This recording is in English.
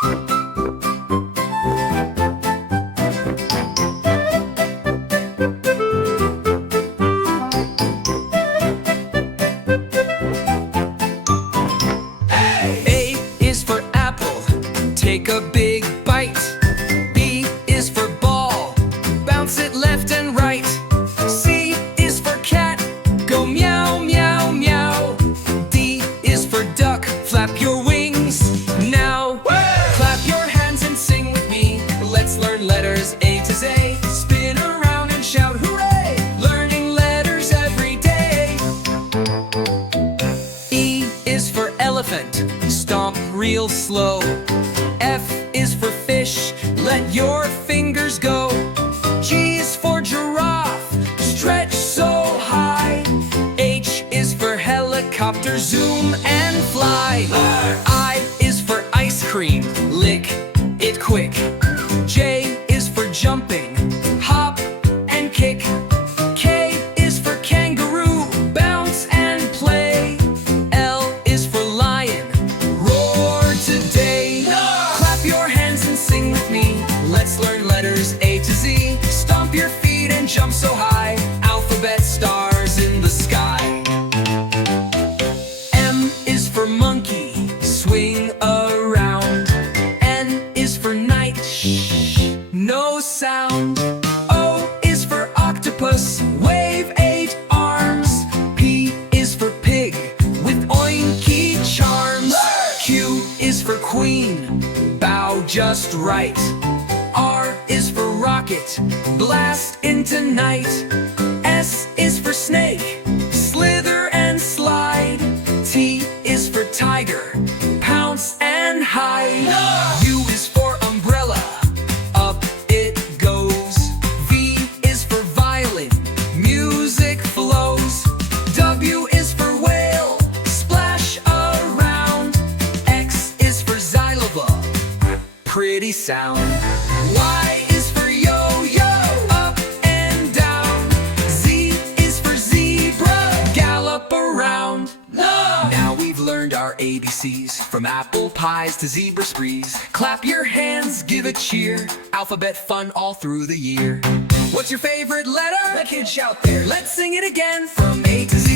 A is for apple, take a big bite. B is for ball, bounce it left and right. C is for cat, go meow, meow, meow. D is for duck, flap your wings now. Clap your hands and sing with me. Let's learn letters A to Z. Spin around and shout hooray, learning letters every day. E is for elephant, stomp real slow. F is for fish, let your fingers go. G is for giraffe, stretch so high. H is for helicopter, zoom and fly. I is for ice cream, lick it quick. J is for jumping, hop and kick. K is for kangaroo, bounce and play. L is for lion, roar today. Clap your hands and sing with me. Let's learn letters A to Z. Stomp your feet and jump so high. Alphabet stars in the sky. M is for monkey, swing around. N is for night, shh, no sound. O is for octopus, wave 8 arms. P is for pig, with oinky charms. Q is for queen, bow just right. R is for rocket, blast into night. S is for snake, slither and slide. T is for tiger, pounce and hide. U is for umbrella, up it goes. V is for violin, music flows. W is for whale, splash around. X is for xylophone, pretty sound. Y is for yo-yo, up and down. Z is for zebra, gallop around. Now we've learned our ABCs, from apple pies to zebra sprees. Clap your hands, give a cheer, alphabet fun all through the year. What's your favorite letter? The kids shout there. Let's sing it again, from A to Z.